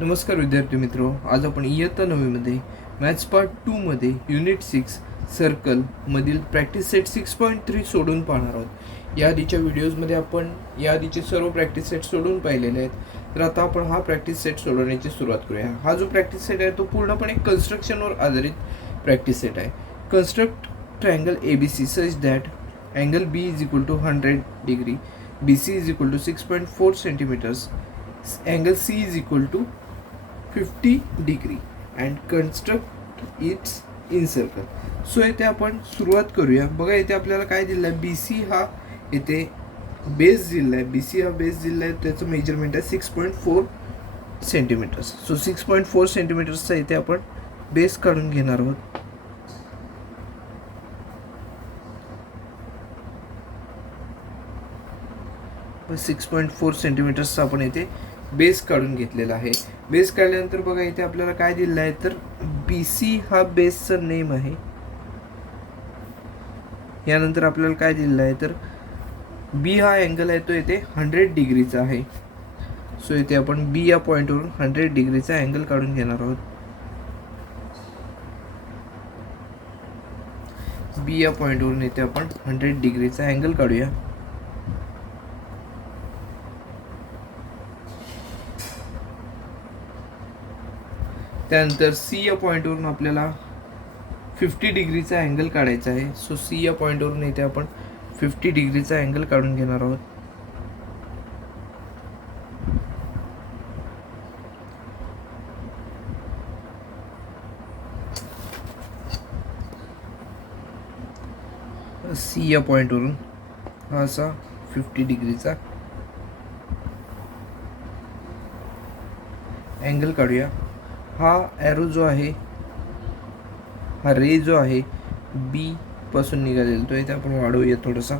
नमस्कार विद्यार्थी मित्रो, आज आपण इयत्ता 9मध्ये मॅथ्स पार्ट 2 मध्ये युनिट 6 सर्कल मधील प्रॅक्टिस सेट 6.3 सोडून पाहणार आहोत। या आधीच्या व्हिडिओजमध्ये आपण या आधीचे सर्व प्रॅक्टिस सेट सोडून पाहिलेले आहेत। तर आता आपण हा प्रॅक्टिस सेट सोडवण्याची सुरुवात करूया। हा जो प्रॅक्टिस सेट आहे तो पूर्णपणे कन्स्ट्रक्शनवर आधारित प्रॅक्टिस सेट आहे। Construct triangle ABC such that angle B is equal to 100 degree, BC is equal to 6.4 centimetres, angle C is equal to 50 degree and construct its in circle. So येथे आपण सुरुवात करूया। बघा इथे आपल्याला काय दिलं आहे, BC हा इथे बेस दिला आहे। BC हा बेस दिला आहे, त्याचं मेजरमेंट आहे 6.4 सेंटीमीटर्स। सो 6.4 सेंटीमीटर्सचा इथे आपण बेस काढून घेणार आहोत। पण 6.4 सेंटीमीटर्सचा आपण इथे बेस काढून घेतलेला आहे। बेस काढल्यानंतर बघा इथे आपल्याला काय दिलेलं आहे, तर BC हा बेसचं नेम आहे। यानंतर आपल्याला काय दिलेलं आहे, तर B हा अँगल आहे तो इथे 100 डिग्रीचा आहे। सो इथे आपण B या पॉईंटवरून 100 डिग्रीचा अँगल काढून घेणार आहोत। B या पॉईंटवरून इथे आपण 100 डिग्रीचा अँगल काढूया। त्यानंतर C या पॉईंटवरून आपल्याला 50 डिग्रीचा अँगल काढायचा आहे। सो C या पॉईंटवरून इथे आपण 50 डिग्रीचा अँगल काढून घेणार आहोत। C या पॉईंटवरून हा असा 50 डिग्रीचा अँगल काढूया। हा ॲरो जो आहे, हा रे जो आहे B पासून निघालेला तो इथे आपण वाढवूया थोडासा।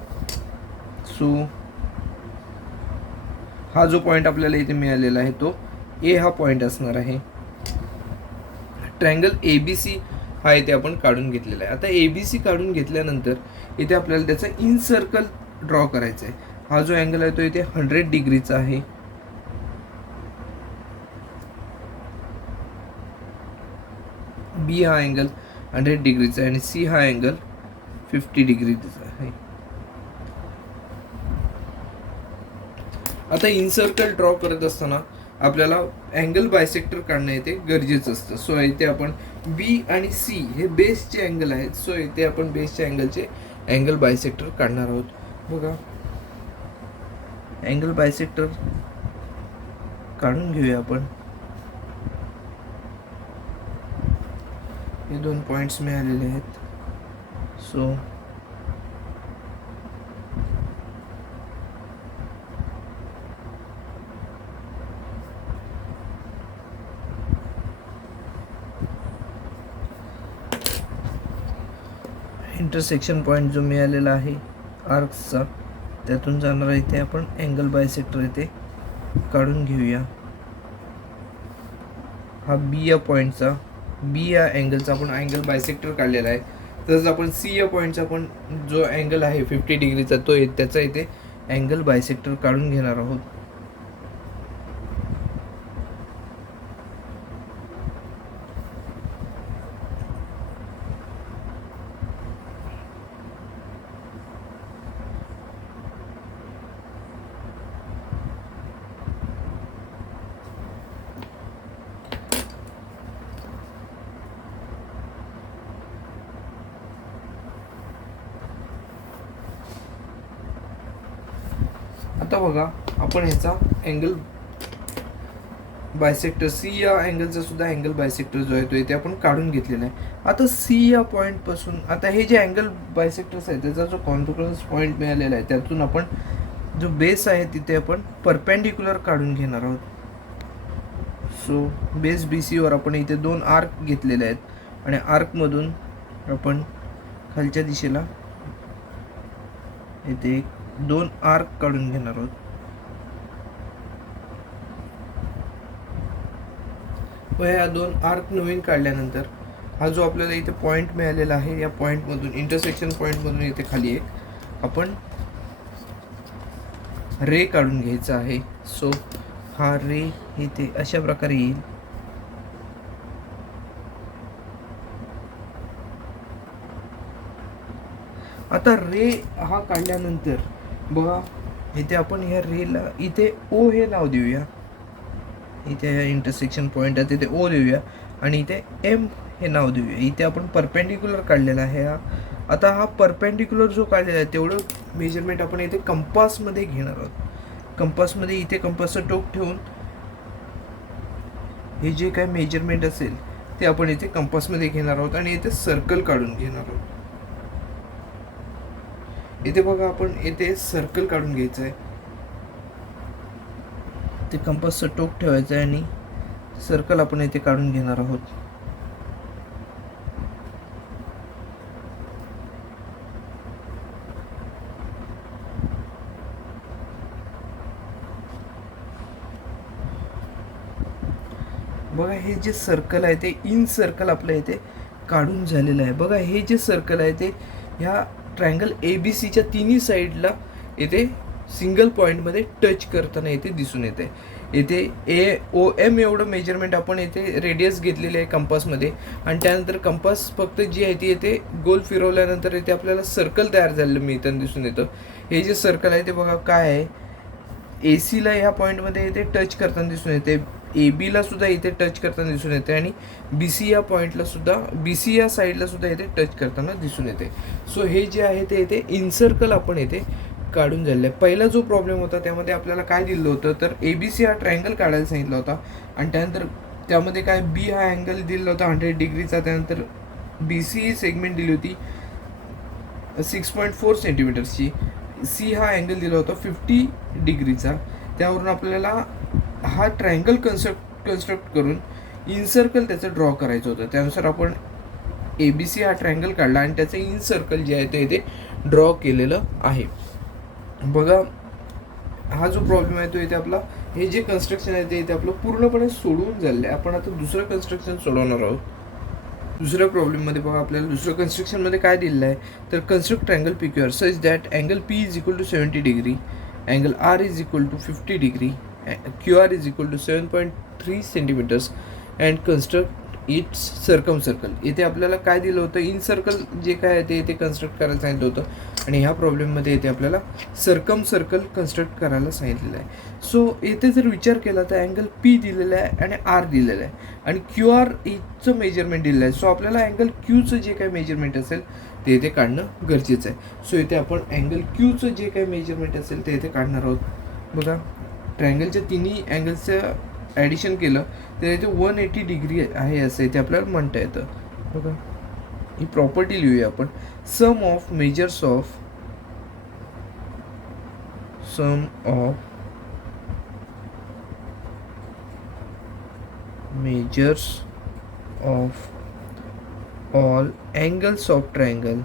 सो हा जो पॉईंट आपल्याला इथे मिळालेला आहे तो A हा पॉईंट असणार आहे। ट्रायंगल ABC हा इथे आपण काढून घेतलेला आहे। आता ABC काढून घेतल्यानंतर इथे आपल्याला त्याचा इन सर्कल ड्रॉ करायचा आहे। हा जो अँगल आहे तो इथे 100 डिग्रीचा आहे। B हा अँगल 100 डिग्रीचा आहे आणि C हा अँगल 50 डिग्रीचा आहे। आता इन सर्कल ड्रॉ करत असताना आपल्याला अँगल बायसेक्टर काढणं इथे गरजेचं असतं। सो इथे आपण B आणि C हे बेसचे अँगल आहेत। सो इथे आपण बेसच्या अँगलचे अँगल बायसेक्टर काढणार आहोत। बघा अँगल बायसेक्टर काढून घेऊया आपण। हे दोन पॉइंट्स मिळालेले आहेत। सो इंटरसेक्शन पॉइंट जो मिळालेला आहे आर्क्सचा, त्यातून जाणारा इथे आपण अँगल बायसेक्टर इथे काढून घेऊया। हा B या पॉईंटचा, B या अँगलचा आपण अँगल बायसेक्टर काढलेला आहे। तसंच आपण C या पॉईंटचा पण जो अँगल आहे 50 डिग्रीचा तो त्याचा इथे अँगल बायसेक्टर काढून घेणार आहोत। आता बघा आपण ह्याचा अँगल बायसेक्टर C या अँगलचा सुद्धा अँगल बायसेक्टर जो आहे तो इथे आपण काढून घेतलेला आहे। आता C या पॉईंट पासून आता हे जे अँगल बायसेक्टर्स आहे त्याचा जो कॉन्फिगरन्स पॉईंट मिळालेला आहे त्यातून आपण जो बेस आहे तिथे आपण परपेंडिक्युलर काढून घेणार आहोत। सो बेस BC वर आपण इथे दोन आर्क घेतलेले आहेत आणि आर्कमधून आपण खालच्या दिशेला इथे दोन आर्क काढून घेणार आहोत। व ह्या दोन आर्क नवीन काढल्यानंतर हा जो आपल्याला इथे पॉईंट मिळालेला आहे, या पॉईंटमधून इंटरसेक्शन पॉईंटमधून इथे खाली एक आपण रे काढून घ्यायचा आहे। सो हा रे इथे अशा प्रकारे येईल। आता रे हा काढल्यानंतर बघा इथे आपण ह्या रेला इथे ओ हे नाव देऊया, इथे ह्या इंटरसेक्शन पॉईंट आहे तिथे ओ देऊया आणि इथे एम हे नाव देऊया. इथे आपण परपेंडिक्युलर काढलेला आहे हा. आता हा परपेंडिक्युलर जो काढलेला आहे तेवढं मेजरमेंट आपण इथे कंपासमध्ये घेणार आहोत. कंपासमध्ये इथे कंपासचं टोक ठेवून हे जे काय मेजरमेंट असेल ते आपण इथे कंपासमध्ये घेणार आहोत आणि इथे सर्कल काढून घेणार आहोत. इथे बघा आपण इथे सर्कल काढून घ्यायचं आहे. ते कंपासचं टोक ठेवायचं आहे आणि सर्कल आपण इथे काढून घेणार आहोत. बघा हे जे सर्कल आहे ते इन सर्कल आपल्या इथे काढून झालेलं आहे. बघा हे जे सर्कल आहे ते ह्या ट्रायंगल ABCच्या तिन्ही साईडला इथे सिंगल पॉईंटमध्ये टच करताना इथे दिसून येते. इथे OM एवढं मेजरमेंट आपण इथे रेडियस घेतलेले आहे कंपासमध्ये आणि त्यानंतर कंपास फक्त जी आहे ती इथे गोल फिरवल्यानंतर इथे आपल्याला सर्कल तयार झालेलं मिळताना दिसून येतं. हे जे सर्कल आहे ते बघा काय आहे, ACला ह्या पॉईंटमध्ये इथे टच करताना दिसून येते, ABला सुद्धा इथे टच करताना दिसून येते आणि BC या पॉईंटला सुद्धा BC या साईडला सुद्धा इथे टच करताना दिसून येते. सो हे जे आहे ते इथे इनसर्कल आपण इथे काढून झालेलं आहे. पहिला जो प्रॉब्लेम होता त्यामध्ये आपल्याला काय दिलं होतं तर ABC हा ट्रायंगल काढायला सांगितला होता आणि त्यानंतर त्यामध्ये काय B हा अँगल दिला होता 100 डिग्रीचा, त्यानंतर BC ही सेगमेंट दिली होती 6.4 सेंटीमीटर्सची, C हा अँगल दिला होता 50 डिग्रीचा. त्यावरून आपल्याला हा ट्रायंगल कन्स्ट्रक्ट करून इनसर्कल त्याचं ड्रॉ करायचं होतं. त्यानुसार आपण ABC हा ट्रायंगल काढला आणि त्याचं इनसर्कल जे आहे ते इथे ड्रॉ केलेलं आहे. बघा हा जो प्रॉब्लेम आहे तो इथे आपला हे जे कन्स्ट्रक्शन आहे ते इथे आपलं पूर्णपणे सोडवून झालेलं आहे. आपण आता दुसरं कन्स्ट्रक्शन सोडवणार आहोत. दुसऱ्या प्रॉब्लेममध्ये बघा आपल्याला दुसरं कन्स्ट्रक्शनमध्ये काय दिलेलं आहे तर construct triangle PQR such that angle P is equal to 70 degree, angle R is equal to 50 degree, QR is equal to 7.3 centimetres and construct its circumcircle. इथे आपल्याला काय दिलं होतं इन सर्कल जे काय आहे ते इथे कन्स्ट्रक्ट करायला सांगितलं होतं आणि ह्या प्रॉब्लेममध्ये इथे आपल्याला सर्कम सर्कल कन्स्ट्रक्ट करायला सांगितलेलं आहे. सो इथे जर विचार केला तर अँगल P दिलेला आहे आणि R दिलेलं आहे आणि QR इथचं मेजरमेंट दिलेलं आहे. सो आपल्याला अँगल Qचं जे काही मेजरमेंट असेल ते इथे काढणं गरजेचं आहे. सो इथे आपण अँगल Qचं जे काही मेजरमेंट असेल ते इथे काढणार आहोत. बघा ट्रायंगलच्या तिन्ही अँगल्सचं ॲडिशन केलं तर इथे 180 डिग्री आहे असं इथे आपल्याला म्हणता येतं. बघा ही प्रॉपर्टी लिहूया आपण, sum of measures of all angles of triangle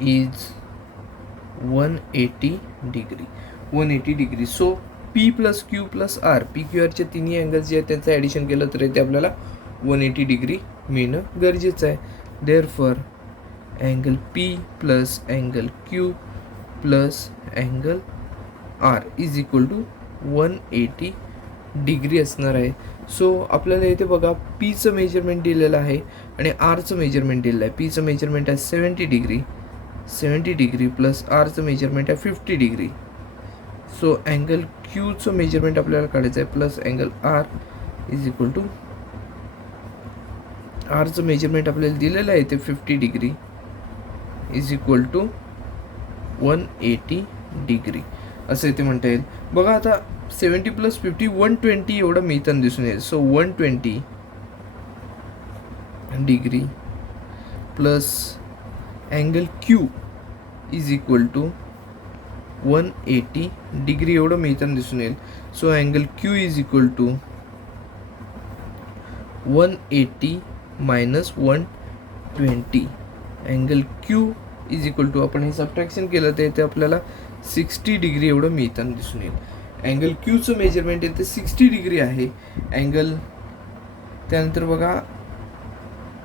is 180 degree. 180 degree. So P plus Q plus R, PQRचे तिन्ही अँगल्स जे आहेत त्यांचं ॲडिशन केलं तर इथे आपल्याला 180 डिग्री मिळणं गरजेचं आहे. Therefore angle P plus angle Q plus angle R is equal to 180 degree असणार आहे. सो आपल्याला इथे बघा Pचं मेजरमेंट दिलेलं आहे आणि Rचं मेजरमेंट दिलेलं आहे. Pचं मेजरमेंट आहे 70 डिग्री प्लस Rचं मेजरमेंट आहे 50 डिग्री. सो अँगल Qचं मेजरमेंट आपल्याला काढायचं आहे plus angle R is equal to Rचं मेजरमेंट आपल्याला दिलेलं आहे ते 50 degree is equal to 180 degree असं इथे म्हणता येईल. बघा आता 70 प्लस 50 120 एवढं मिळताना दिसून येईल. So 120 degree plus angle Q is equal to 180 degree एवढं मिळताना दिसून येईल. So angle Q is equal to 180 minus 120. Angle Q is equal to आपण हे सबट्रॅक्शन केलं तर इथे आपल्याला 60 डिग्री एवढं मिळताना दिसून येईल. अँगल Qचं मेजरमेंट इथे 60 डिग्री आहे. अँगल त्यानंतर बघा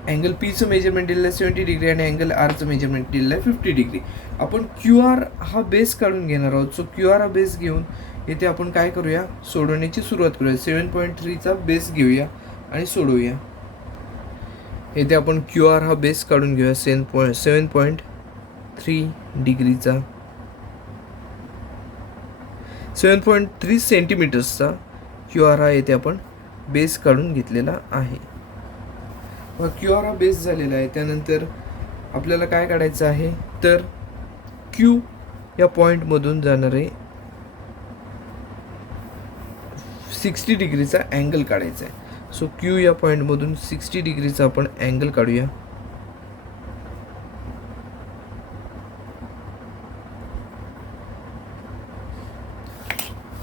अँगल Pचं मेजरमेंट दिलेलं आहे 70 डिग्री आणि अँगल Rचं मेजरमेंट दिलेलं आहे 50 डिग्री. आपण QR हा बेस काढून घेणार आहोत. सो QR हा बेस घेऊन इथे आपण काय करूया, सोडवण्याची सुरुवात करूया. 7.3चा बेस घेऊया आणि सोडवूया. इथे आपण क्यू आर हा बेस काढून घेऊया. 7.3 डिग्रीचा, 7.3 सेंटीमीटर्सचा क्यू आर हा इथे आपण बेस काढून घेतलेला आहे. क्यू आर हा बेस झालेला आहे. त्यानंतर आपल्याला काय काढायचं आहे, तर क्यू या पॉईंटमधून जाणारे 60 डिग्रीचा अँगल काढायचा आहे. सो क्यू या पॉईंटमधून 60 डिग्रीचा आपण अँगल काढूया.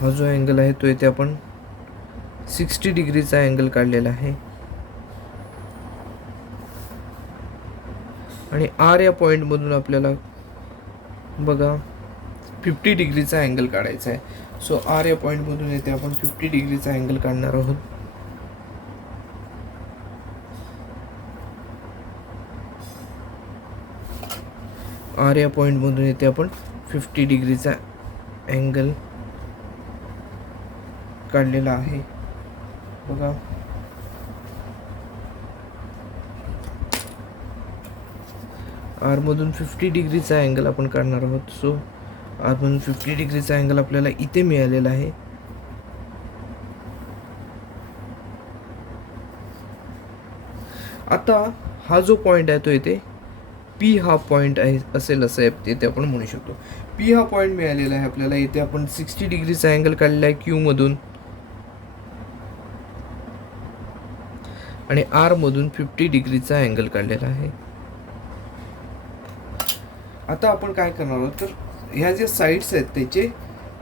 हा जो अँगल आहे तो इथे आपण 60 डिग्रीचा अँगल काढलेला आहे. आणि आर या पॉईंटमधून आपल्याला बघा 50 डिग्रीचा अँगल काढायचा आहे. सो आर या पॉईंटमधून येथे आपण 50 डिग्रीचा अँगल काढणार आहोत. आर या पॉईंटमधून येथे आपण 50 डिग्रीचा अँगल काढलेला आहे. बघा आर मधून 50 डिग्रीचा अँगल आपण काढणार आहोत. सो आर मधून 50 डिग्रीचा अँगल आपल्याला इथे मिळालेला आहे. आता हा जो पॉईंट आहे तो इथे पी हा पॉईंट आहे असेल असं इथे आपण म्हणू शकतो. पी हा पॉईंट मिळालेला आहे आपल्याला. इथे आपण 60 डिग्रीचा अँगल काढलेला आहे क्यू मधून आणि आर मधून 50 डिग्रीचा अँगल काढलेला आहे. आता आपण काय करणार आहोत, तर ह्या ज्या साईड्स आहेत त्याचे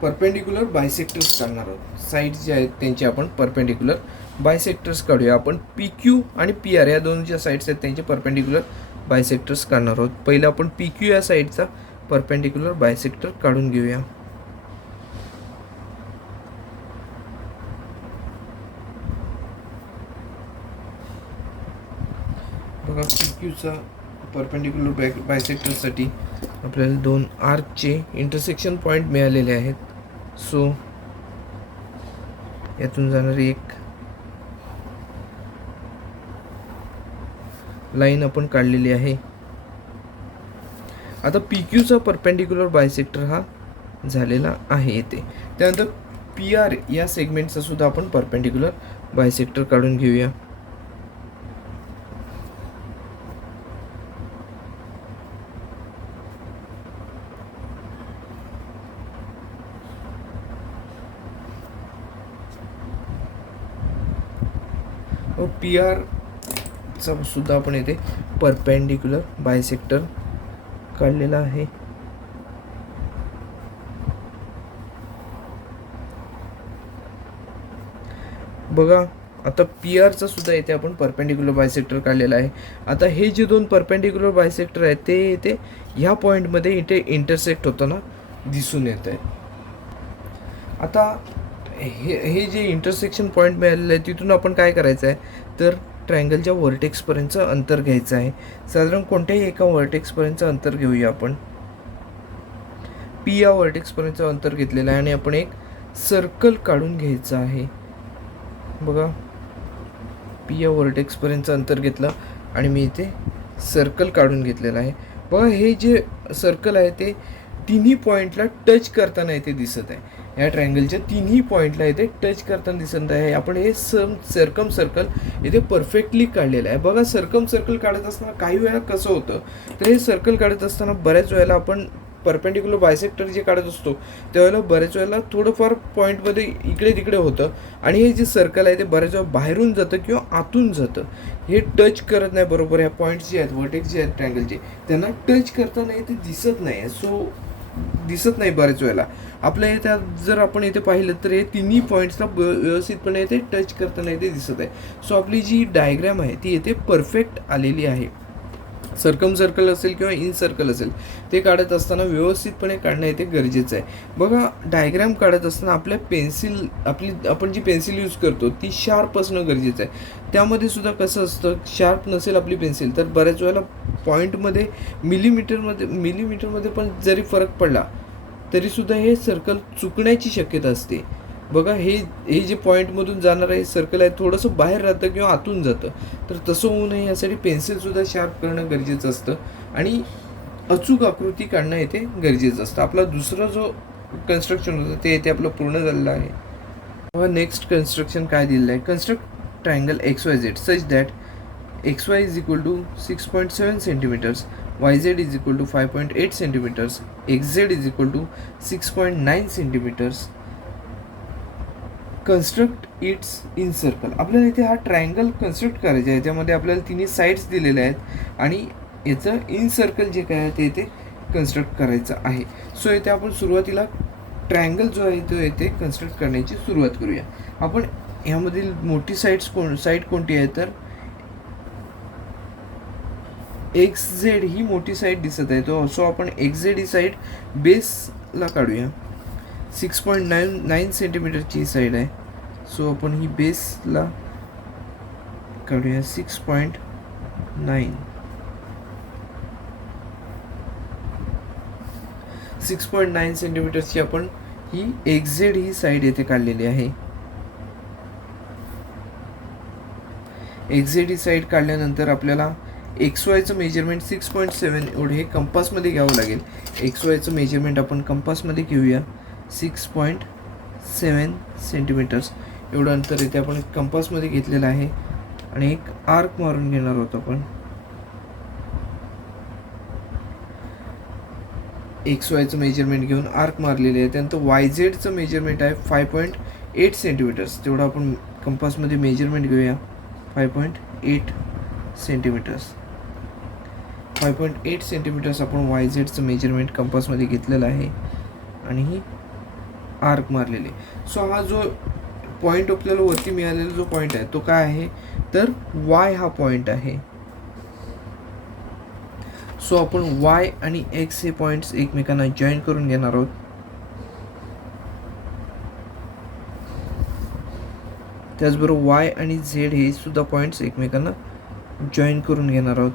परपेंडिक्युलर बायसेक्टर्स काढणार आहोत. साईड्स जे आहेत त्यांचे आपण परपेंडिक्युलर बायसेक्टर्स काढूया. आपण पी क्यू आणि पी आर या दोन ज्या साईड्स आहेत त्यांचे परपेंडिक्युलर बायसेक्टर्स काढणार आहोत. पहिलं आपण पी क्यू या साईडचा परपेंडिक्युलर बायसेक्टर काढून घेऊया. बघा पी क्यूचा परपेंडिक्युलर बायसेक्टरसाठी आपल्याला दोन आर्कचे इंटरसेक्शन पॉईंट मिळालेले आहेत. सो यातून जाणारी एक लाईन आपण काढलेली आहे. आता पी क्यूचा परपेंडिक्युलर बायसेक्टर हा झालेला आहे इथे. त्यानंतर पी आर या सेगमेंटचा सुद्धा आपण परपेंडिक्युलर बायसेक्टर काढून घेऊया. पी आर चा सुद्धा आपण इथे परपेंडिक्युलर बायसेक्टर काढलेला आहे. बघा आता पी आरचा सुद्धा इथे आपण परपेंडिक्युलर बायसेक्टर काढलेला आहे. आता हे जे दोन परपेंडिक्युलर बायसेक्टर आहेत ते इथे ह्या पॉईंटमध्ये इथे इंटरसेक्ट होताना दिसून येत आहे. आता हे जे इंटरसेक्शन पॉईंट मिळालेलं आहे तिथून आपण काय करायचं आहे, तर ट्रायंगलच्या व्हर्टेक्सपर्यंतचं अंतर घ्यायचं आहे. साधारण कोणत्याही एका व्हर्टेक्सपर्यंतचं अंतर घेऊया आपण. पी या व्हर्टेक्सपर्यंतचं अंतर घेतलेलं आहे आणि आपण एक सर्कल काढून घ्यायचं आहे. बघा पी या व्हर्टेक्सपर्यंतचं अंतर घेतलं आणि मी इथे सर्कल काढून घेतलेलं आहे. बघा हे जे सर्कल आहे ते तिन्ही पॉईंटला टच करताना इथे दिसत आहे. या ट्रायंगलच्या तिन्ही पॉईंटला इथे टच करताना दिसत आहे. आपण हे सर्कम सर्कल इथे परफेक्टली काढलेलं आहे. बघा सर्कम सर्कल काढत असताना काही वेळा कसं होतं, तर हे सर्कल काढत असताना बऱ्याच वेळेला आपण परपेंडिक्युलर बायसेक्टर जे काढत असतो त्यावेळेला बऱ्याच वेळेला थोडंफार पॉईंटमध्ये इकडे तिकडे होतं आणि हे जे सर्कल आहे ते बऱ्याच वेळा बाहेरून जातं किंवा आतून जातं. हे टच करत नाही बरोबर. ह्या पॉईंट्स जे आहेत व्हर्टेक्स जे आहेत ट्रायंगलचे त्यांना टच करताना इथे दिसत नाही. सो दिसत नाही बऱ्याच वेळेला. आपल्या इथे जर आपण इथे पाहिलं तर हे तिन्ही पॉईंट्सला व्यवस्थितपणे इथे टच करताना इथे दिसत आहे. सो आपली जी डायग्रॅम आहे ती इथे परफेक्ट आलेली आहे. सर्कम सर्कल असेल किंवा इन सर्कल असेल ते काढत असताना व्यवस्थितपणे काढणं इथे गरजेचं आहे. बघा डायग्रॅम काढत असताना आपल्या पेन्सिल आपण जी पेन्सिल यूज करतो ती शार्प असणं गरजेचं आहे. त्यामध्ये सुद्धा कसं असतं, शार्प नसेल आपली पेन्सिल तर बऱ्याच वेळेला पॉईंटमध्ये मिलीमीटरमध्ये पण जरी फरक पडला तरीसुद्धा हे सर्कल चुकण्याची शक्यता असते. बघा हे जे पॉईंटमधून जाणार आहे सर्कल आहे थोडंसं बाहेर राहतं किंवा आतून जातं, तर तसं होऊ नये यासाठी पेन्सिलसुद्धा शार्प करणं गरजेचं असतं आणि अचूक आकृती काढणं येथे गरजेचं असतं. आपला दुसरा जो कन्स्ट्रक्शन होतं ते येथे आपलं पूर्ण झालेलं आहे. व नेक्स्ट कन्स्ट्रक्शन काय दिलेलं आहे, construct triangle XYZ such that XY is equal to 6.7 centimetres, YZ is equal to 5.8 centimetres, XZ is equal to 6.9 centimetres. Construct its incircle. आपल्याला इथे हा ट्रायंगल कन्स्ट्रक्ट करायचा आहे. त्यामध्ये आपल्याला तिन्ही साईड्स दिलेल्या आहेत आणि याचं इन सर्कल जे काय आहे ते इथे कन्स्ट्रक्ट करायचं आहे. सो इथे आपण सुरुवातीला ट्रायंगल जो आहे तो येथे कन्स्ट्रक्ट करण्याची सुरुवात करूया. आपण ह्यामधील मोठी साईड कोणती आहे तर XZ ही मोठी साईड दिसत आहे. तो सो आपण XZ ही साईड बेसला काढूया. 6.9 सेंटीमीटरची साईड आहे. सो आपण ही बेसला काढूया 6.9. 6.9 सेंटीमीटरची आपण ही XZ ही साईड येथे काढलेली आहे. XZ ही साईड काढल्यानंतर आपल्याला XYचं मेजरमेंट 6.7 एवढे हे कंपासमध्ये घ्यावं लागेल. XYचं मेजरमेंट आपण कंपासमध्ये घेऊया 6.7 सेंटीमीटर्स एवढं अंतर इथे आपण कंपासमध्ये घेतलेलं आहे आणि एक आर्क मारून घेणार आहोत आपण. XYचं मेजरमेंट घेऊन आर्क मारलेले आहे. त्यानंतर YZचं मेजरमेंट आहे 5.8 सेंटीमीटर्स. तेवढं आपण कंपासमध्ये मेजरमेंट घेऊया 5.8 सेंटीमीटर्स. 5.8 सेंटीमीटर्स आपण YZचं मेजरमेंट कंपासमध्ये घेतलेलं आहे आणि ही आर्क मारलेले. सो हा जो पॉईंट आपल्याला वरती मिळालेला जो पॉईंट आहे तो काय आहे तर Y हा पॉईंट आहे. सो आपण Y आणि X हे पॉईंट्स एकमेकांना जॉईन करून घेणार आहोत. त्याचबरोबर Y आणि Z हे सुद्धा पॉईंट्स एकमेकांना जॉईन करून घेणार आहोत.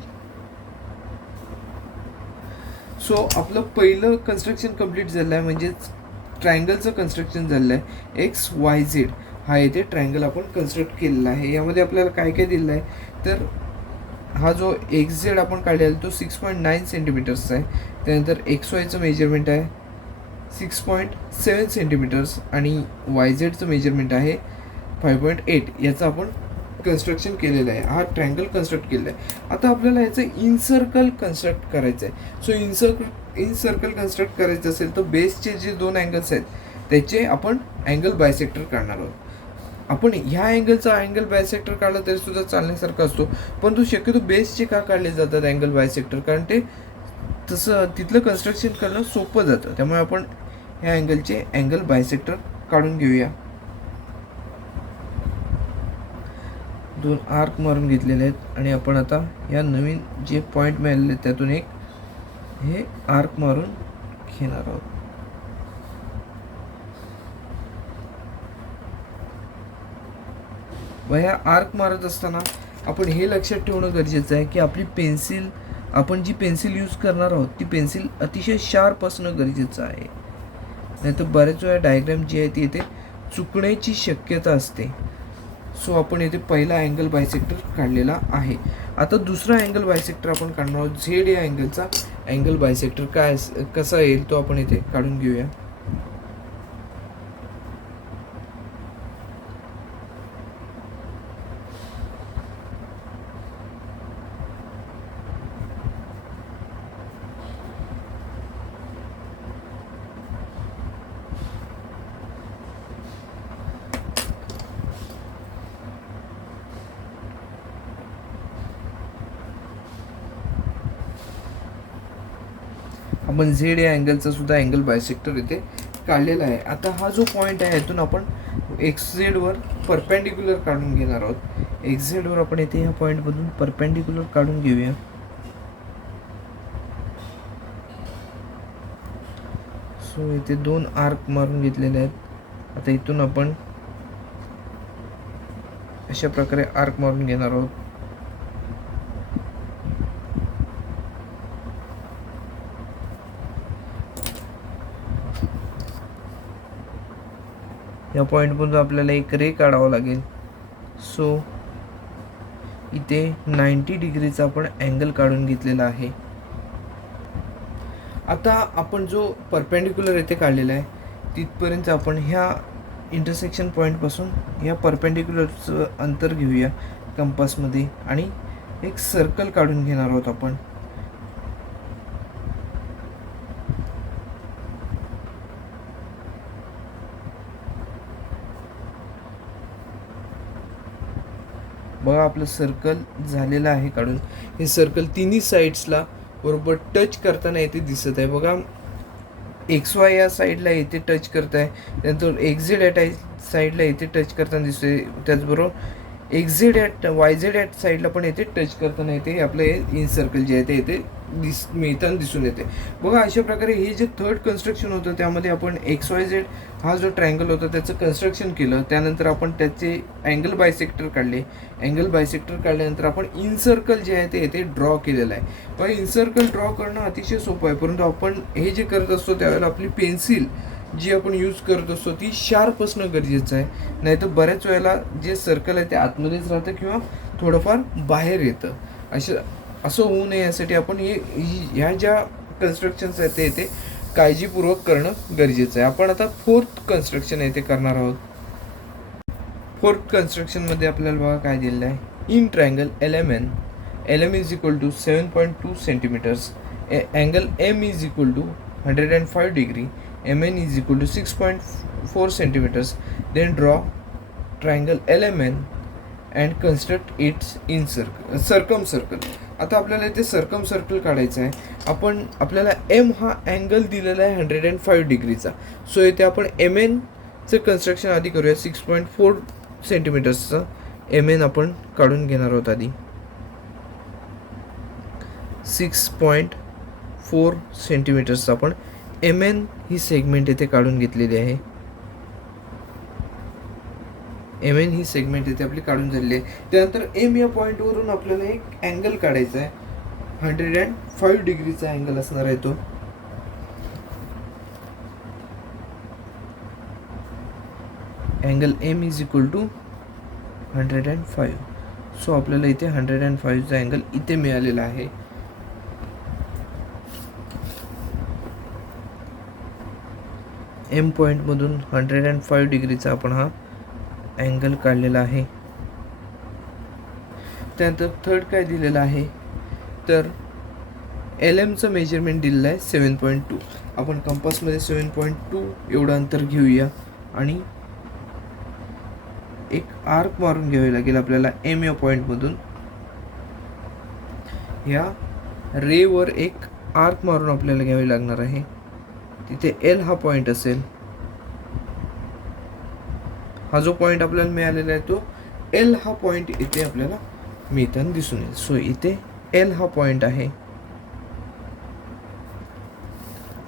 सो आपलं पहिलं कन्स्ट्रक्शन कंप्लीट झालं आहे, म्हणजेच ट्रायंगलचं कन्स्ट्रक्शन झालं आहे. XYZ हा येथे ट्रायंगल आपण कन्स्ट्रक्ट केलेला आहे. यामध्ये आपल्याला काय काय दिलं आहे तर हा जो XZ आपण काढलेला तो 6.9 सेंटीमीटर्सचा आहे. त्यानंतर XYचं मेजरमेंट आहे 6.7 सेंटीमीटर्स आणि YZचं मेजरमेंट आहे 5.8. याचं आपण कन्स्ट्रक्शन केलेलं आहे. हा ट्रायंगल कन्स्ट्रक्ट केलेला आहे. आता आपल्याला याचं इन सर्कल कन्स्ट्रक्ट करायचं आहे. सो इन सर्कल कन्स्ट्रक्ट करायचं असेल तर बेसचे जे दोन अँगल्स आहेत त्याचे आपण अँगल बायसेक्टर काढणार आहोत. आपण ह्या अँगलचा अँगल बायसेक्टर काढला तरी सुद्धा चालण्यासारखा असतो, परंतु शक्यतो बेसचे का काढले जातात अँगल बायसेक्टर, कारण ते तसं तिथलं कन्स्ट्रक्शन करणं सोपं जातं. त्यामुळे आपण ह्या अँगलचे अँगल बायसेक्टर काढून घेऊया. दोन आर्क मारून घेतलेले आहेत आणि आपण आता या नवीन जे पॉईंट मिळालेले आहेत त्यातून एक हे आर्क मारून घेणार आहोत. व ह्या आर्क मारत असताना आपण हे लक्षात ठेवणं गरजेचं आहे की आपली पेन्सिल, आपण जी पेन्सिल यूज करणार आहोत ती पेन्सिल अतिशय शार्प असणं गरजेचं आहे. नाहीतर बऱ्याच वेळा डायग्राम जी आहे ती इथे चुकण्याची शक्यता असते. सो आपण इथे पहिला अँगल बायसेक्टर काढलेला आहे. आता दुसरा अँगल बायसेक्टर आपण काढणार आहोत. झेड या अँगलचा अँगल बायसेक्टर कसा येईल तो आपण इथे काढून घेऊया. आपण झेड या अँगलचा सुद्धा अँगल बायसेक्टर इथे काढलेला आहे. आता हा जो पॉईंट आहे यातून आपण XZ वर परपेंडिक्युलर काढून घेणार आहोत. XZ वर आपण इथे ह्या पॉईंटमधून परपेंडिक्युलर काढून घेऊया. सो इथे दोन आर्क मारून घेतलेले आहेत. आता इथून आपण अशा प्रकारे आर्क मारून घेणार आहोत. या पॉईंटमधून आपल्याला एक रे काढावं लागेल. सो इथे 90 डिग्रीचा आपण अँगल काढून घेतलेला आहे. आता आपण जो परपेंडिक्युलर येथे काढलेला आहे तिथपर्यंत आपण ह्या इंटरसेक्शन पॉईंटपासून ह्या परपेंडिक्युलरचं अंतर घेऊया कंपासमध्ये आणि एक सर्कल काढून घेणार आहोत आपण. बघा आपलं सर्कल झालेलं आहे काढून. हे सर्कल तिन्ही साईड्सला बरोबर टच करताना इथे दिसत आहे. बघा एक्स वाय या साईडला इथे टच करत आहे, त्यानंतर एक्झेड ॲट साईडला इथे टच करताना दिसतोय, त्याचबरोबर एक्झेड ॲट वाय झेड ॲट साईडला पण इथे टच करताना येते आपलं हे इन सर्कल जे आहे ते इथे मिळताना दिसून येते. बघा अशा प्रकारे हे जे थर्ड कन्स्ट्रक्शन होतं त्यामध्ये आपण एक्स वाय झेड हा जो ट्रायंगल होता त्याचं कन्स्ट्रक्शन केलं. त्यानंतर आपण त्याचे अँगल बायसेक्टर काढले. अँगल बायसेक्टर काढल्यानंतर आपण इन सर्कल जे आहे ते इथे ड्रॉ केलेलं आहे. पण इन सर्कल ड्रॉ करणं अतिशय सोपं आहे, परंतु आपण हे जे करत असतो त्यावेळेला आपली पेन्सिल जी आपण यूज करत असतो ती शार्प असणं गरजेचं आहे. नाहीतर बऱ्याच वेळेला जे सर्कल आहे ते आतमध्येच राहतं किंवा थोडंफार बाहेर येतं. असं होऊ नये यासाठी आपण ह्या ज्या कन्स्ट्रक्शन्स आहेत ते इथे काळजीपूर्वक करणं गरजेचं आहे. आपण आता फोर्थ कन्स्ट्रक्शन इथे करणार आहोत. फोर्थ कन्स्ट्रक्शनमध्ये आपल्याला बघा काय दिलेलं आहे. In triangle LM is equal to 7.2 centimetres, angle M is equal to 105 degree, MN is equal to 6.4 centimeters. Then draw triangle LMN and construct its circumcircle. आता आपल्याला इथे सर्कम काढायचं आहे. आपल्याला M हा अँगल दिलेला आहे 105 डिग्रीचा. सो इथे आपण MNचं कन्स्ट्रक्शन आधी करूया. 6.4 सेंटीमीटर्सचं MN आपण काढून घेणार आहोत आधी. 6.4 सेंटीमीटर्सचं आपण MN ही सेगमेंट इथे काढून घेतलेली आहे. MN ही सेगमेंट इथे आपली काढून झालेली आहे. त्यानंतर M या पॉईंटवरून आपल्याला एक अँगल काढायचा आहे. 105 डिग्रीचा अँगल असणार आहे तो. Angle M is equal to 105. So आपल्याला इथे 105चा अँगल इथे मिळालेला आहे. M पॉईंटमधून 105 डिग्रीचा आपण हा अँगल काढलेला आहे. त्यानंतर थर्ड काय दिलेलं आहे तर LMचं मेजरमेंट दिलेलं आहे 7.2. आपण कंपासमध्ये 7.2 एवढं अंतर घेऊया आणि एक आर्क मारून घ्यावे लागेल आपल्याला. M या पॉईंटमधून या रेवर एक आर्क मारून आपल्याला घ्यावे लागणार आहे. तिथे L हा पॉईंट असेल. हा जो पॉईंट आपल्याला मिळालेला आहे तो L हा पॉईंट इथे आपल्याला मिळताना दिसून येईल. सो इथे L हा पॉईंट आहे.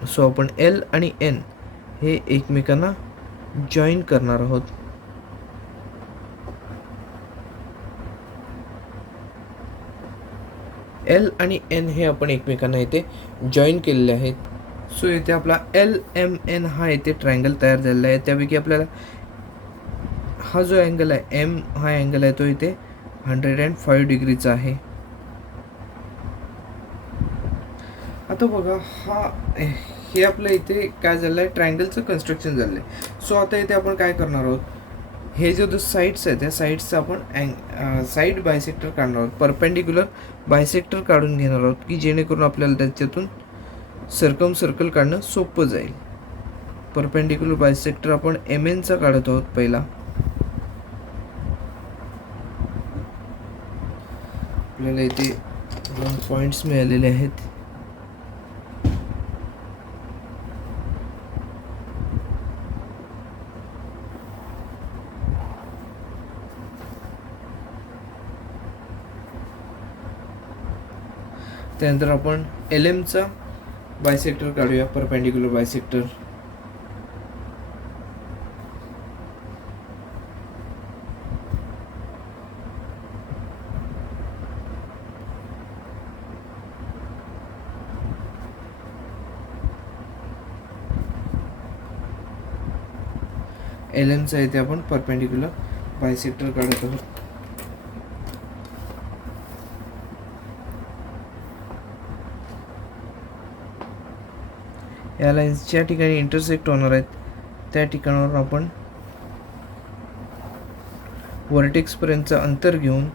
सो आपण L आणि N हे एकमेकांना जॉईन करणार आहोत. L आणि N हे आपण एकमेकांना इथे जॉईन केलेले आहेत. सो इथे आपला LMN हा इथे ट्रायंगल तयार झालेला आहे. त्यापैकी आपल्याला हा जो अँगल आहे M हा अँगल आहे तो इथे 105 डिग्रीचा आहे. आता बघा हे आपलं इथे काय झालं आहे ट्रायंगलचं कन्स्ट्रक्शन झालं आहे. सो आता इथे आपण काय करणार आहोत, हे जो साईड्स आहेत त्या साईड्सचं आपण साईड बायसेक्टर काढणार आहोत. परपेंडिक्युलर बायसेक्टर काढून घेणार आहोत की जेणेकरून आपल्याला त्याच्यातून सर्कल काढणं सोपं जाईल. परपेंडिक्युलर बायसेक्टर आपण MNचा काढत आहोत पहिला. आपल्याला इथे 2 पॉईंट्स मिळालेले आहेत. त्यानंतर आपण LMचा बायसेक्टर काढूया, परपेंडिक्युलर बायसेक्टर. LMचा इथे आपण परपेंडिक्युलर बायसेक्टर काढत आहोत. या लाईन्स ज्या ठिकाणी इंटरसेक्ट होणार आहेत त्या ठिकाणावर आपण वर्टेक्सपर्यंतचं अंतर घेऊन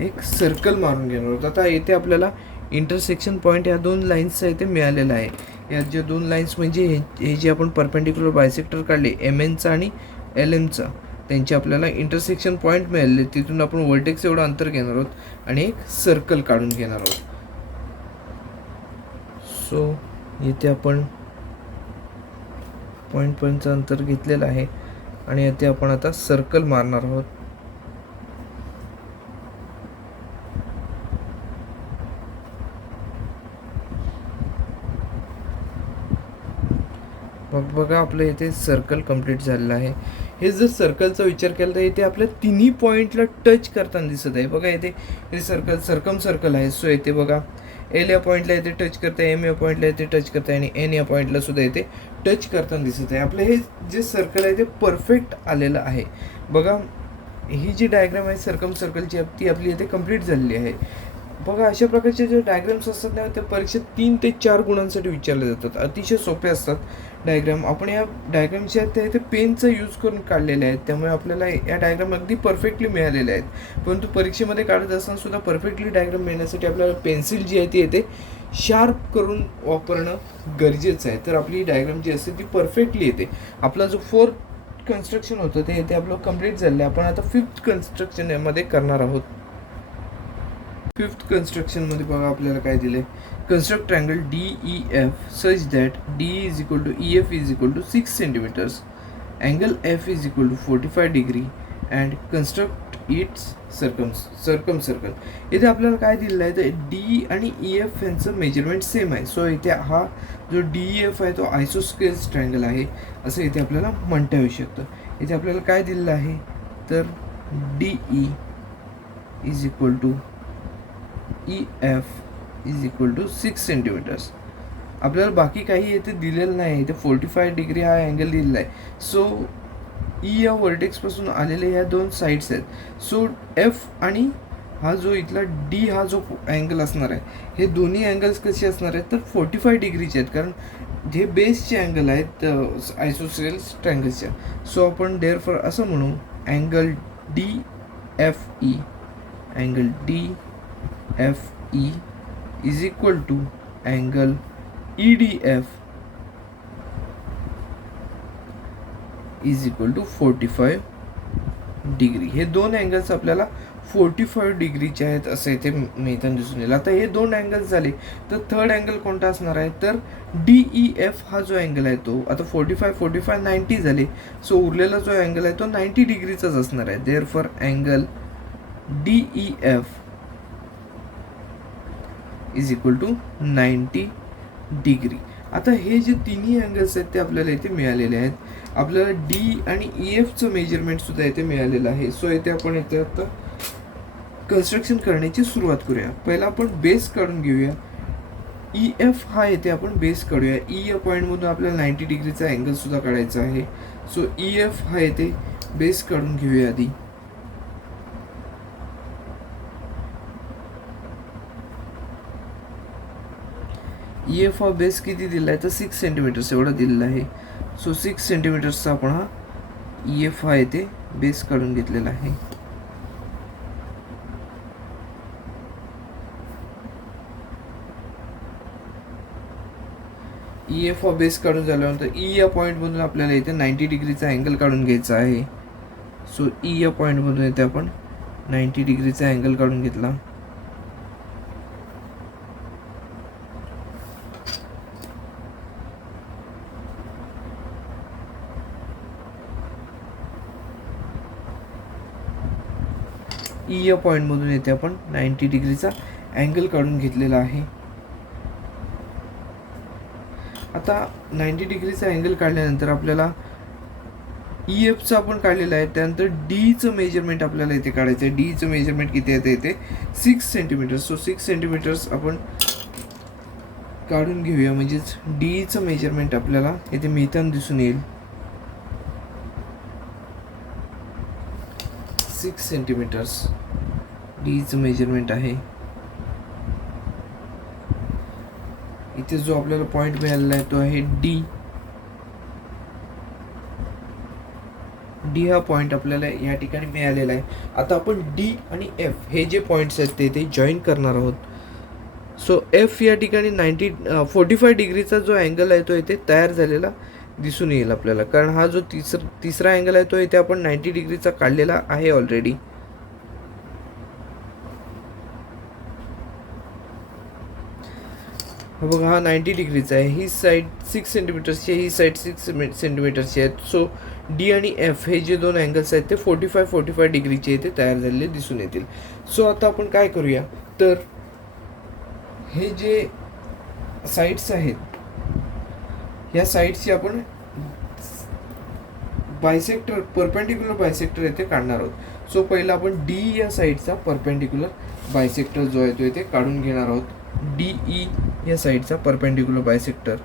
एक सर्कल मारून घेणार आहोत. आता येथे आपल्याला इंटरसेक्शन पॉईंट या दोन लाईन्सचा इथे मिळालेला आहे. या जे दोन लाईन्स म्हणजे हे जे आपण परपेंडिक्युलर बायसेक्टर काढले MNचा आणि LMचा, त्यांचे आपल्याला इंटरसेक्शन पॉईंट मिळाले. तिथून आपण वर्टेक्स एवढं अंतर घेणार आहोत आणि एक सर्कल काढून घेणार आहोत. सो येथे आपण पॉईंटपर्यंतचं अंतर घेतलेलं आहे आणि येथे आपण आता सर्कल मारणार आहोत. मग बघा आपलं इथे सर्कल कंप्लीट झालेलं आहे. हे जर सर्कलचा विचार केला तर इथे आपल्या तिन्ही पॉईंटला टच करताना दिसत आहे. बघा इथे हे सर्कल आहे. सो इथे बघा L या पॉईंटला इथे टच करताय, M या पॉईंटला इथे टच करताय आणि N या पॉईंटला सुद्धा इथे टच करताना दिसत आहे. आपलं हे जे सर्कल आहे ते परफेक्ट आलेलं आहे. बघा ही जी डायग्राम आहे सर्कलची ती आपली इथे कंप्लीट झालेली आहे. बघा अशा प्रकारचे जे डायग्राम्स असतात ना ते परीक्षेत 3 ते 4 गुणांसाठी विचारले जातात. अतिशय सोपे असतात डायग्राम. आपण या डायग्रामचे ते पेनचा यूज करून काढलेले आहेत, त्यामुळे आपल्याला या डायग्राम अगदी परफेक्टली मिळालेले आहेत. परंतु परीक्षेमध्ये काढत असताना सुद्धा परफेक्टली डायग्राम मिळण्यासाठी आपल्याला पेन्सिल जी आहे ती येते शार्प करून वापरणं गरजेचं आहे. तर आपली डायग्राम जी असते ती परफेक्टली येते. आपला जो 4th कन्स्ट्रक्शन होतं ते येथे आपलं कंप्लीट झालं आहे. आपण आता 5th कन्स्ट्रक्शन यामध्ये करणार आहोत. 5th कन्स्ट्रक्शनमध्ये बघा आपल्याला काय दिलं आहे. Construct triangle DEF such that DE is equal to EF is equal to 6 centimetres, angle F is equal to 45 degree and construct its circumcircle. इथे आपल्याला काय दिलेलं आहे तर DE आणि EF यांचं मेजरमेंट सेम आहे. सो इथे हा जो DEF आहे तो आयसोस्केल्स ट्रायंगल आहे असं इथे आपल्याला म्हणता येऊ शकतं. इथे आपल्याला काय दिलेलं आहे तर DE is equal to EF is equal to 6 centimetres. आपल्याला बाकी काही येथे दिलेलं नाही. इथे 45 डिग्री हा अँगल दिलेला आहे. सो या वर्टेक्सपासून आलेले या दोन साईड्स आहेत. सो F आणि हा जो इथला D हा जो अँगल असणार आहे हे दोन्ही अँगल्स कसे असणार आहेत तर 45 डिग्रीचे आहेत, कारण हे बेसचे अँगल आहेत आयसोसेल्स ट्रायंगल्सच्या. सो आपण देअरफॉर असं म्हणू angle DFE is equal to angle EDF is equal to 45 degree. हे दोन अँगल्स आपल्याला 45 डिग्रीचे आहेत असं इथे मिळताना दिसून येईल. आता हे दोन अँगल्स झाले तर थर्ड अँगल कोणता असणार आहे तर DEF हा जो अँगल आहे तो आता 45 90 झाले. सो उरलेला जो अँगल आहे तो 90 डिग्रीचाच असणार आहे. Therefore angle DEF is equal to 90 degree. आता हे जे तिन्ही अँगल्स आहेत ते आपल्याला इथे मिळालेले आहेत. आपल्याला D आणि EFचं मेजरमेंट सुद्धा इथे मिळालेलं आहे. सो इथे आपण इथे आता कन्स्ट्रक्शन करण्याची सुरुवात करूया. पहिला आपण बेस काढून घेऊया. EF हा इथे आपण बेस काढूया. E या पॉईंटमधून आपल्याला 90 डिग्रीचा अँगल सुद्धा काढायचा आहे. सो EF हा इथे बेस काढून घेऊया आधी. EF हा बेस किती दिला आहे तर 6 सेंटीमीटर्स एवढा दिलेला आहे. सो 6 सेंटीमीटर्सचा आपण हा EF हा इथे बेस काढून घेतलेला आहे. EF हा बेस काढून झाल्यानंतर E या पॉईंटमधून आपल्याला इथे 90 डिग्रीचा अँगल काढून घ्यायचा आहे. सो E या पॉईंटमधून इथे आपण 90 डिग्रीचा अँगल काढून घेतला. E या पॉईंटमधून येथे आपण 90 डिग्रीचा अँगल काढून घेतलेला आहे. आता 90 डिग्रीचा अँगल काढल्यानंतर आपल्याला EFचं आपण काढलेलं आहे. त्यानंतर Dचं मेजरमेंट आपल्याला इथे काढायचं आहे. Dचं मेजरमेंट किती येते इथे 6 सेंटीमीटर्स. सो 6 सेंटीमीटर्स आपण काढून घेऊया, म्हणजेच Dचं मेजरमेंट आपल्याला इथे मिळताना दिसून येईल. 6 सेंटीमीटर्स डीचं मेजरमेंट आहे. इथे जो आपल्याला पॉईंट मिळालेला आहे तो आहे डी. डी हा पॉईंट आपल्याला या ठिकाणी मिळालेला आहे. आता आपण डी आणि एफ हे जे पॉईंट्स आहेत ते जॉईन करणार आहोत. सो एफ या ठिकाणी 45 डिग्रीचा जो अँगल आहे तो इथे तयार झालेला दिसून येईल आपल्याला, कारण हा जो तिसरा अँगल आहे तो इथे आपण 90 डिग्रीचा काढलेला आहे ऑलरेडी. बघा हा 90 डिग्रीचा आहे. ही साईड 6 सेंटीमीटरची आहे, ही साईड 6 सेंटीमीटरची आहे. सो डी आणि एफ हे जे दोन अँगल्स आहेत ते 45 डिग्रीचे इथे तयार झालेले दिसून येतील. सो आता आपण काय करूया, तर हे जे साईड्स आहेत या साईड्सची आपण बायसेक्टर, परपेंडिक्युलर बायसेक्टर इथे काढणार आहोत. सो पहिला आपण डी या साईडचा परपेंडिक्युलर बायसेक्टर जो आहे तो इथे काढून घेणार आहोत. डी ई या साईडचा परपेंडिक्युलर बायसेक्टर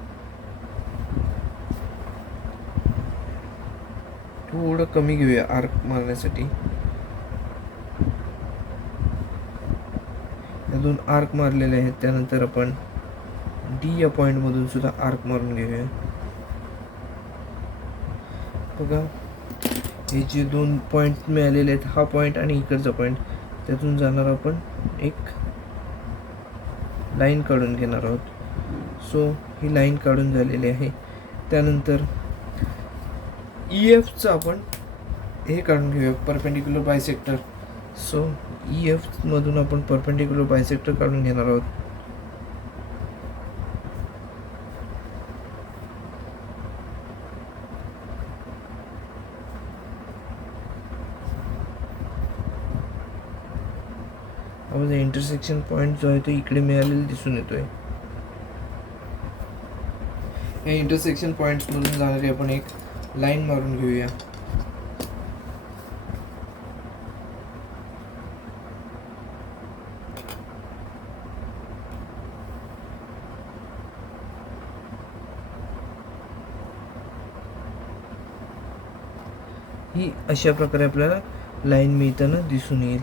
थोडं कमी घेऊया आर्क मारण्यासाठी. या दोन आर्क मारलेले आहेत, त्यानंतर आपण डी या पॉइंट मधून सुद्धा आर्क मारून घेऊया. बघा हे जे दोन पॉइंट मिळालेले आहेत, हा पॉइंट आणि इकडचा पॉइंट, त्यातून जाणार आपण एक लाईन काढून घेणार आहोत. सो ही लाईन काढून झालेली आहे. त्यानंतर ई एफचं आपण हे काढून घेऊया perpendicular bisector. So E F मधून आपण परपेंडिक्युलर बायसेक्टर काढून घेणार आहोत. आपण इंटरसेक्शन पॉइंट जो आहे तो इकडे मिळालेला दिसून येतोय. या इंटरसेक्शन पॉइंट्स मधून जाणारी आपण एक लाईन मारून घेऊया. ही अशा प्रकारे आपल्याला लाईन मिळताना दिसून येईल.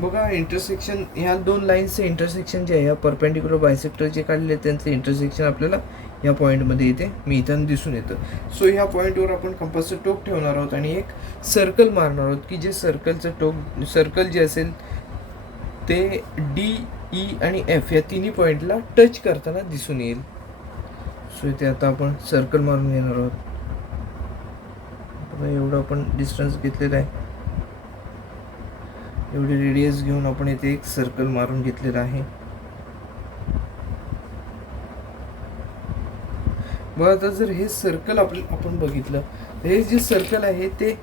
बघा इंटरसेक्शन, ह्या दोन लाईन्सचे इंटरसेक्शन जे आहे, या परपेंडिक्युलर बायसेक्टर जे काढले त्यांचं इंटरसेक्शन आपल्याला या पॉईंटमध्ये इथे मिळताना दिसून येतं. सो ह्या पॉईंटवर आपण कंपासचं टोक ठेवणार आहोत आणि एक सर्कल मारणार आहोत की जे सर्कलचं टोक, सर्कल जे असेल ते डी ई आणि एफ या तिन्ही पॉईंटला टच करताना दिसून येईल. सो इथे आता आपण सर्कल मारून घेणार आहोत. बघा एवढं आपण डिस्टन्स घेतलेलं आहे, एवढी रेडियस घेऊन आपण इथे एक सर्कल मारून घेतलेला आहे. बघा आता जर हे सर्कल आपण बघितलं, हे जे सर्कल आहे ते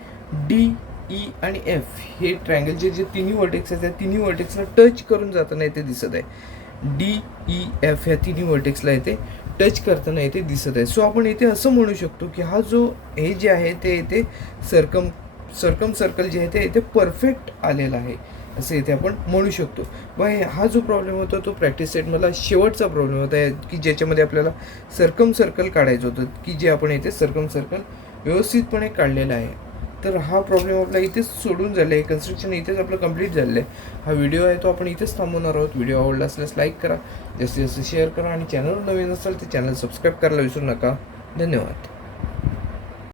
डी ई आणि एफ हे ट्रायंगलचे जे तिन्ही वर्टेक्स आहेत त्या तिन्ही वर्टेक्सला टच करून जाताना इथे दिसत आहे. डी ई एफ ह्या तिन्ही वर्टेक्सला इथे टच करताना इथे दिसत आहे. सो आपण इथे असं म्हणू शकतो की हा जो हे जे आहे ते इथे सर्कम सर्कल जे आहे ते इथे परफेक्ट आलेला आहे असं इथे आपण म्हणू शकतो. मग हा जो प्रॉब्लेम होता तो प्रॅक्टिस सेटमधला शेवटचा प्रॉब्लेम होता की ज्याच्यामध्ये आपल्याला सर्कल काढायचं होतं की जे आपण इथे सर्कल व्यवस्थितपणे काढलेलं आहे. तर हा प्रॉब्लेम आपला इथेच सोडून झाला आहे, कन्स्ट्रक्शन इथेच आपलं कंप्लीट झालेलं आहे. हा व्हिडिओ आहे तो आपण इथेच थांबवणार आहोत. व्हिडिओ आवडला असल्यास लाईक करा, जास्तीत जास्त शेअर करा आणि चॅनलवर नवीन असाल तर चॅनल सबस्क्राईब करायला विसरू नका. धन्यवाद.